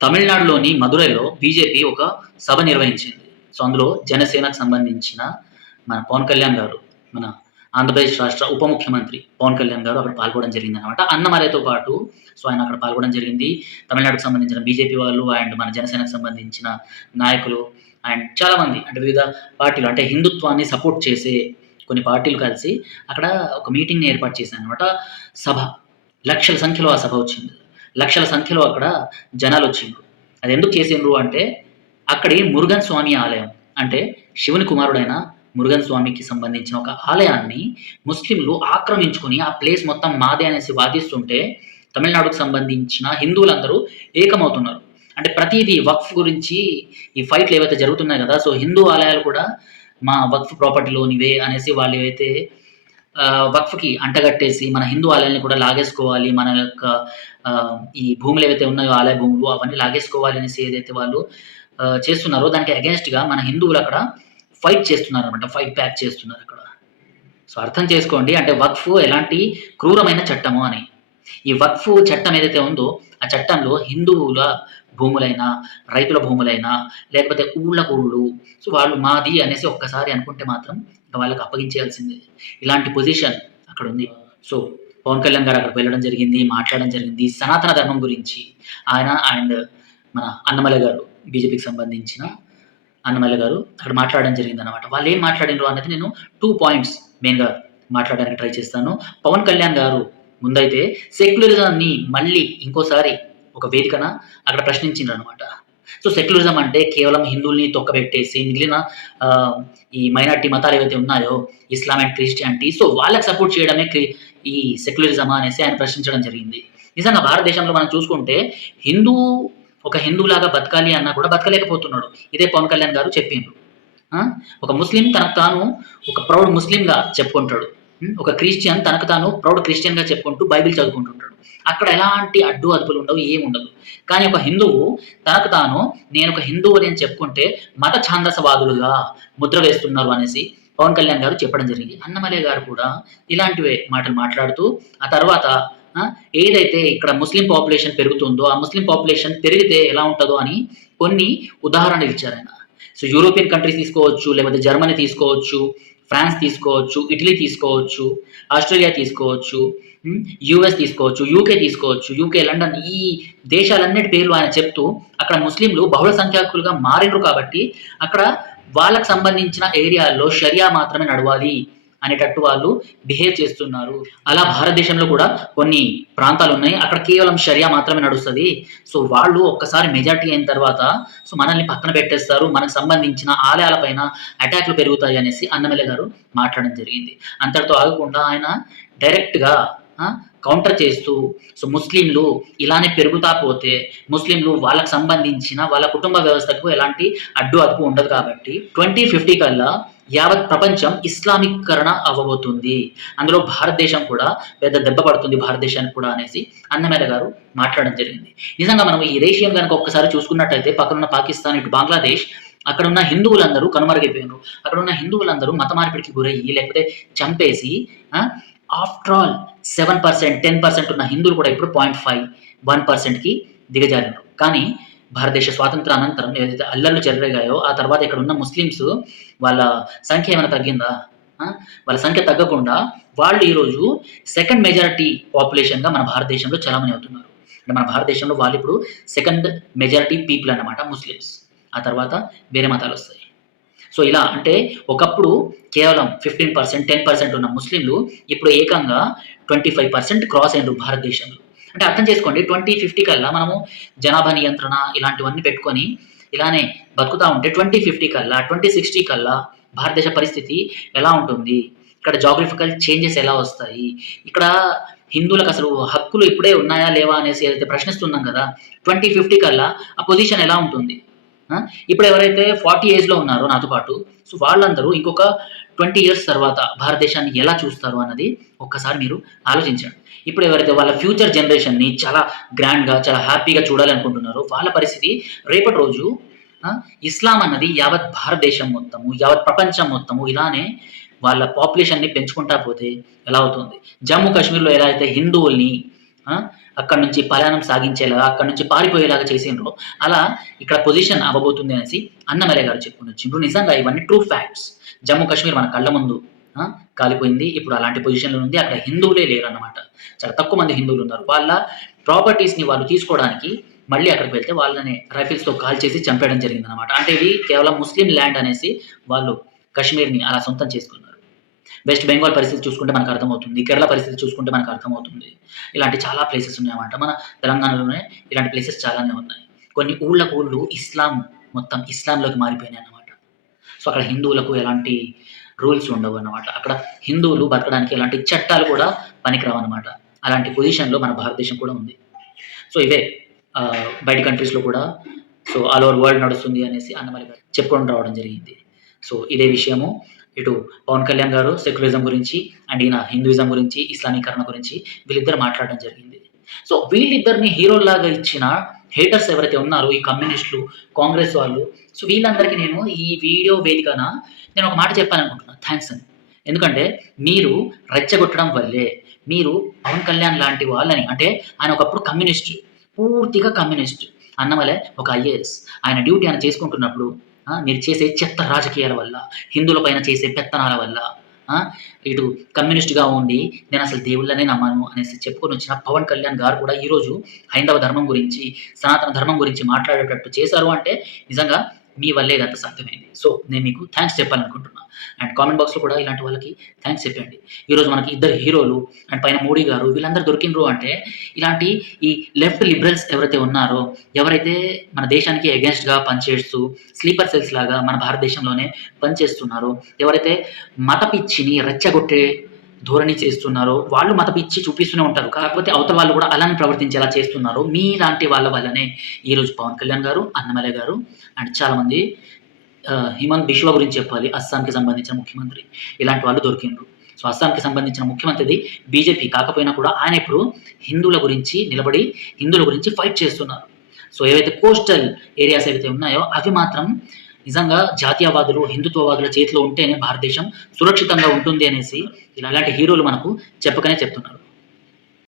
తమిళనాడులోని మదురైలో బీజేపీ ఒక సభ నిర్వహించింది. సో అందులో జనసేనకు సంబంధించిన మన పవన్ కళ్యాణ్ గారు మన ఆంధ్రప్రదేశ్ రాష్ట్ర ఉప ముఖ్యమంత్రి పవన్ కళ్యాణ్ గారు అక్కడ పాల్గొనడం జరిగింది అనమాట అన్నమలైతో పాటు సో ఆయన అక్కడ పాల్గొనడం జరిగింది. తమిళనాడుకు సంబంధించిన బీజేపీ వాళ్ళు అండ్ మన జనసేనకు సంబంధించిన నాయకులు అండ్ చాలామంది అంటే వివిధ పార్టీలు అంటే హిందుత్వాన్ని సపోర్ట్ చేసే కొన్ని పార్టీలు కలిసి అక్కడ ఒక మీటింగ్ని ఏర్పాటు చేశారు అనమాట సభ లక్షల సంఖ్యలో ఆ సభ వచ్చింది. లక్షల సంఖ్యలో అక్కడ జనాలు వచ్చిండ్రు. అది ఎందుకు చేసిండ్రు అంటే అక్కడి మురుగన్ స్వామి ఆలయం. అంటే శివుని కుమారుడైన మురుగన్ స్వామికి సంబంధించిన ఒక ఆలయాన్ని ముస్లింలు ఆక్రమించుకొని ఆ ప్లేస్ మొత్తం మాదే అనేసి వాదిస్తుంటే తమిళనాడుకు సంబంధించిన హిందువులందరూ ఏకమవుతున్నారు. అంటే ప్రతిదీ వక్ఫ్ గురించి ఈ ఫైట్లు ఏవైతే జరుగుతున్నాయి కదా సో హిందూ ఆలయాలు కూడా మా వక్ఫ్ ప్రాపర్టీలోనివే అనేసి వాళ్ళు ఏవైతే వక్ఫ్కి అంటగట్టేసి మన హిందూ ఆలయాన్ని కూడా లాగేసుకోవాలి మన యొక్క ఈ భూములు ఏవైతే ఉన్నాయో ఆలయ భూములు అవన్నీ లాగేసుకోవాలి అనేసి ఏదైతే వాళ్ళు చేస్తున్నారో దానికి అగేన్స్ట్గా మన హిందువులు అక్కడ ఫైట్ చేస్తున్నారు అనమాట ఫైట్ బ్యాక్ చేస్తున్నారు అక్కడ. సో అర్థం చేసుకోండి అంటే వక్ఫ్ ఎలాంటి క్రూరమైన చట్టము అని. ఈ వక్ఫ్ చట్టం ఏదైతే ఉందో ఆ చట్టంలో హిందువుల భూములైనా రైతుల భూములైనా లేకపోతే ఊళ్ళ ఊళ్ళు సో వాళ్ళు మాది అనేసి ఒక్కసారి అనుకుంటే మాత్రం ఇంకా వాళ్ళకి అప్పగించేయాల్సిందే. ఇలాంటి పొజిషన్ అక్కడ ఉంది సో పవన్ కళ్యాణ్ గారు అక్కడికి వెళ్ళడం జరిగింది మాట్లాడడం జరిగింది. సనాతన ధర్మం గురించి ఆయన అండ్ మన అన్నమల గారు బీజేపీకి సంబంధించిన అన్నమల్ల గారు అక్కడ మాట్లాడడం జరిగింది అనమాట వాళ్ళు ఏం మాట్లాడినారు అనేది నేను టూ పాయింట్స్ మెయిన్గా మాట్లాడడానికి ట్రై చేస్తాను. పవన్ కళ్యాణ్ గారు ముందైతే సెక్యులరిజాన్ని మళ్ళీ ఇంకోసారి ఒక వేదికన అక్కడ ప్రశ్నించిండ్రు అనమాట సో సెక్యులరిజం అంటే కేవలం హిందువుల్ని తొక్కబెట్టేసి మిగిలిన ఈ మైనార్టీ మతాలు ఏవైతే ఉన్నాయో ఇస్లాం అండ్ క్రిస్టియానిటీ సో వాళ్ళకి సపోర్ట్ చేయడమే ఈ సెక్యులరిజమా అనేసి ఆయన ప్రశ్నించడం జరిగింది. నిజంగా భారతదేశంలో మనం చూసుకుంటే హిందూ ఒక హిందువులాగా బతకాలి అన్నా కూడా బతకలేకపోతున్నాడు. ఇదే పవన్ కళ్యాణ్ గారు చెప్పిండ్రు. ఒక ముస్లిం తనకు తాను ఒక ప్రౌడ్ ముస్లింగా చెప్పుకుంటాడు. ఒక క్రిస్టియన్ తనకు తాను ప్రౌడ్ క్రిస్టియన్గా చెప్పుకుంటూ బైబిల్ చదువుకుంటుంటాడు. అక్కడ ఎలాంటి అడ్డు అదుపులు ఉండవు ఏమి ఉండదు. కానీ ఒక హిందువు తనకు తాను నేను ఒక హిందువు అని చెప్పుకుంటే మత ఛాందసవాదులుగా ముద్ర వేస్తున్నారు అనేసి పవన్ కళ్యాణ్ గారు చెప్పడం జరిగింది. అన్నమలే గారు కూడా ఇలాంటివే మాటలు మాట్లాడుతూ ఆ తర్వాత ఏదైతే ఇక్కడ ముస్లిం పాపులేషన్ పెరుగుతుందో ఆ ముస్లిం పాపులేషన్ పెరిగితే ఎలా ఉంటుందో అని కొన్ని ఉదాహరణలు ఇచ్చారు ఆయన సో యూరోపియన్ కంట్రీస్ తీసుకోవచ్చు లేకపోతే జర్మనీ తీసుకోవచ్చు ఫ్రాన్స్ తీసుకోవచ్చు ఇటలీ తీసుకోవచ్చు ఆస్ట్రేలియా తీసుకోవచ్చు యుఎస్ తీసుకోవచ్చు యూకే తీసుకోవచ్చు యూకే లండన్ ఈ దేశాలన్నిటి పేర్లు ఆయన చెప్తూ అక్కడ ముస్లింలు బహుళ సంఖ్యాకులుగా మారినరు కాబట్టి అక్కడ వాళ్ళకు సంబంధించిన ఏరియాల్లో షరియా మాత్రమే నడవాలి. అనేటట్టు వాళ్ళు బిహేవ్ చేస్తున్నారు. అలా భారతదేశంలో కూడా కొన్ని ప్రాంతాలు ఉన్నాయి అక్కడ కేవలం షరియా మాత్రమే నడుస్తుంది. సో వాళ్ళు ఒక్కసారి మెజార్టీ అయిన తర్వాత సో మనల్ని పక్కన పెట్టేస్తారు. మనకు సంబంధించిన ఆలయాలపైన అటాక్లు పెరుగుతాయి అనేసి అన్నమయ్య గారు మాట్లాడడం జరిగింది. అంతటితో ఆగకుండా ఆయన డైరెక్ట్గా కౌంటర్ చేస్తూ సో ముస్లింలు ఇలానే పెరుగుతా పోతే ముస్లింలు వాళ్ళకు సంబంధించిన వాళ్ళ కుటుంబ వ్యవస్థకు ఎలాంటి అడ్డు అదుపు ఉండదు కాబట్టి ట్వంటీ ఫిఫ్టీ కల్లా యావత్ ప్రపంచం ఇస్లామీకరణ అవ్వబోతుంది అందులో భారతదేశం కూడా పెద్ద దెబ్బ పడుతుంది భారతదేశానికి కూడా అనేసి అన్నమేర గారు మాట్లాడడం జరిగింది. నిజంగా మనం ఈ రేషియం కనుక ఒక్కసారి చూసుకున్నట్టయితే పక్కనున్న పాకిస్తాన్ ఇటు బంగ్లాదేశ్ అక్కడ ఉన్న హిందువులందరూ కనుమరుగైపోయినారు. అక్కడ ఉన్న హిందువులందరూ మత మార్పిడికి గురయ్యి లేకపోతే చంపేసి after all seven percent ten percent ఉన్న హిందువులు కూడా ఇప్పుడు పాయింట్ ఫైవ్ వన్ పర్సెంట్కి దిగజారినారు. కానీ భారతదేశ స్వాతంత్ర అనంతరం ఏదైతే అల్లర్లు జరిగాయో ఆ తర్వాత ఇక్కడ ఉన్న ముస్లిమ్స్ వాళ్ళ సంఖ్య ఏమైనా తగ్గిందా? వాళ్ళ సంఖ్య తగ్గకుండా వాళ్ళు ఈరోజు సెకండ్ మెజారిటీ పాపులేషన్గా మన భారతదేశంలో చలామణి అవుతున్నారు. అంటే మన భారతదేశంలో వాళ్ళు ఇప్పుడు సెకండ్ మెజారిటీ పీపుల్ అన్నమాట ముస్లిమ్స్. ఆ తర్వాత వేరే మతాలు వస్తాయి. సో ఇలా అంటే ఒకప్పుడు కేవలం ఫిఫ్టీన్ పర్సెంట్ టెన్ పర్సెంట్ ఉన్న ముస్లింలు ఇప్పుడు ఏకంగా ట్వంటీ ఫైవ్ పర్సెంట్ క్రాస్ అయినారు భారతదేశంలో. అంటే అర్థం చేసుకోండి ట్వంటీ ఫిఫ్టీ కల్లా మనము జనాభా నియంత్రణ ఇలాంటివన్నీ పెట్టుకొని ఇలానే బతుకుతా ఉంటే ట్వంటీ ఫిఫ్టీ కల్లా ట్వంటీ సిక్స్టీ కల్లా భారతదేశ పరిస్థితి ఎలా ఉంటుంది? ఇక్కడ జాగ్రఫికల్ చేంజెస్ ఎలా వస్తాయి? ఇక్కడ హిందువులకు అసలు హక్కులు ఇప్పుడే ఉన్నాయా లేవా అనేసి ఏదైతే ప్రశ్నిస్తున్నాం కదా ట్వంటీ ఫిఫ్టీ కల్లా ఆ పొజిషన్ ఎలా ఉంటుంది? ఇప్పుడు ఎవరైతే ఫార్టీ ఏజ్లో ఉన్నారో నాతో పాటు సో వాళ్ళందరూ ఇంకొక ట్వంటీ ఇయర్స్ తర్వాత భారతదేశాన్ని ఎలా చూస్తారు అన్నది ఒక్కసారి మీరు ఆలోచించండి. ఇప్పుడు ఎవరైతే వాళ్ళ ఫ్యూచర్ జనరేషన్ని చాలా గ్రాండ్గా చాలా హ్యాపీగా చూడాలి అనుకుంటున్నారో వాళ్ళ పరిస్థితి రేపటి రోజు ఇస్లాం అన్నది యావత్ భారతదేశం మొత్తము యావత్ ప్రపంచం మొత్తము ఇలానే వాళ్ళ పాపులేషన్ని పెంచుకుంటా పోతే ఎలా అవుతుంది? జమ్మూ కాశ్మీర్లో ఎలా అయితే హిందువుల్ని అక్కడి నుంచి ప్రయాణం సాగించేలాగా అక్కడి నుంచి పారిపోయేలాగా చేసిండ్రు. అలా ఇక్కడ పొజిషన్ అవ్వబోతుంది అనేసి అన్నమలే గారు చెప్పుకుని వచ్చిండ్రు నిజంగా ఇవన్నీ ట్రూ ఫ్యాక్ట్స్ జమ్మూ కాశ్మీర్ మన కళ్ళ ముందు కాలిపోయింది. ఇప్పుడు అలాంటి పొజిషన్లో ఉంది అక్కడ హిందువులే లేరు అన్నమాట చాలా తక్కువ మంది హిందువులు ఉన్నారు. వాళ్ళ ప్రాపర్టీస్ని వాళ్ళు తీసుకోవడానికి మళ్ళీ అక్కడికి వెళ్తే వాళ్ళని రైఫిల్స్తో కాల్ చేసి చంపేయడం జరిగింది అనమాట అంటే ఇది కేవలం ముస్లిం ల్యాండ్ అనేసి వాళ్ళు కాశ్మీర్ని అలా సొంతం చేసుకున్నారు. వెస్ట్ బెంగాల్ పరిస్థితి చూసుకుంటే మనకు అర్థమవుతుంది కేరళ పరిస్థితి చూసుకుంటే మనకు అర్థమవుతుంది. ఇలాంటి చాలా ప్లేసెస్ ఉన్నాయన్నమాట. మన తెలంగాణలోనే ఇలాంటి ప్లేసెస్ చాలానే ఉన్నాయి. కొన్ని ఊళ్ళకు ఊళ్ళు ఇస్లాం మొత్తం ఇస్లాంలోకి మారిపోయినాయి అన్నమాట. సో అక్కడ హిందువులకు ఎలాంటి రూల్స్ ఉండవు అన్నమాట. అక్కడ హిందువులు బతకడానికి ఎలాంటి చట్టాలు కూడా పనికిరావు అన్నమాట అలాంటి పొజిషన్లో మన భారతదేశం కూడా ఉంది. సో ఇవే బయట కంట్రీస్లో కూడా. సో ఆల్ ఓవర్ వరల్డ్ నడుస్తుంది అనేసి అన్నమల్లి గారు చెప్పుకొని రావడం జరిగింది. సో ఇదే విషయము. ఇటు పవన్ కళ్యాణ్ గారు సెక్యులరిజం గురించి అండ్ ఈయన హిందూయిజం గురించి ఇస్లామీకరణ గురించి వీళ్ళిద్దరు మాట్లాడడం జరిగింది. సో వీళ్ళిద్దరిని హీరోల్లాగా ఇచ్చిన హేటర్స్ ఎవరైతే ఉన్నారో ఈ కమ్యూనిస్టులు కాంగ్రెస్ వాళ్ళు సో వీళ్ళందరికీ నేను ఈ వీడియో వేదికన నేను ఒక మాట చెప్పాలనుకుంటున్నాను థ్యాంక్స్ అని ఎందుకంటే మీరు రెచ్చగొట్టడం వల్లే మీరు పవన్ కళ్యాణ్ లాంటి వాళ్ళని అంటే ఆయన ఒకప్పుడు కమ్యూనిస్ట్ పూర్తిగా కమ్యూనిస్ట్ అన్నవలే ఒక ఐఏఎస్ ఆయన డ్యూటీ ఆయన చేసుకుంటున్నప్పుడు మీరు చేసే చెత్త రాజకీయాల వల్ల హిందువుల పైన చేసే పెత్తనాల వల్ల ఆ, ఇటు కమ్యూనిస్ట్గా ఉండి నేను అసలు దేవుళ్ళనే నమ్మాను అనేసి చెప్పుకొని వచ్చిన పవన్ కళ్యాణ్ గారు కూడా ఈరోజు హైందవ ధర్మం గురించి సనాతన ధర్మం గురించి మాట్లాడేటట్టు చేశారు అంటే నిజంగా మీ వల్లే ఇదంతా సాధ్యమైంది. సో నేను మీకు థ్యాంక్స్ చెప్పాలనుకుంటున్నాను అండ్ కామెంట్ బాక్స్లో కూడా ఇలాంటి వాళ్ళకి థ్యాంక్స్ చెప్పండి. ఈరోజు మనకి ఇద్దరు హీరోలు అండ్ పైన మోడీ గారు వీళ్ళందరూ దొరికినరు అంటే ఇలాంటి ఈ లెఫ్ట్ లిబరల్స్ ఎవరైతే ఉన్నారో ఎవరైతే మన దేశానికి అగేన్స్ట్గా పనిచేస్తూ స్లీపర్ సెల్స్ లాగా మన భారతదేశంలోనే పనిచేస్తున్నారో ఎవరైతే మత పిచ్చిని రెచ్చగొట్టే ధోరణి చేస్తున్నారో వాళ్ళు మత పిచ్చి చూపిస్తూనే ఉంటారు. కాకపోతే అవతల వాళ్ళు కూడా అలానే ప్రవర్తించేలా చేస్తున్నారు. మీ లాంటి వాళ్ళ వల్లనే ఈరోజు పవన్ కళ్యాణ్ గారు అన్నమలే గారు అండ్ చాలామంది హిమంత్ బిశ్వ గురించి చెప్పాలి. అస్సాంకి సంబంధించిన ముఖ్యమంత్రి ఇలాంటి వాళ్ళు దొరికిండ్రు. సో అస్సాంకి సంబంధించిన ముఖ్యమంత్రిది బీజేపీ. కాకపోయినా కూడా ఆయన ఇప్పుడు హిందువుల గురించి నిలబడి హిందువుల గురించి ఫైట్ చేస్తున్నారు. సో ఏవైతే కోస్టల్ ఏరియాస్ ఏవైతే ఉన్నాయో అవి మాత్రం నిజంగా జాతీయవాదులు హిందుత్వవాదుల చేతిలో ఉంటేనే భారతదేశం సురక్షితంగా ఉంటుంది అనేసి ఇలాంటి హీరోలు మనకు చెప్పకనే చెప్తున్నారు.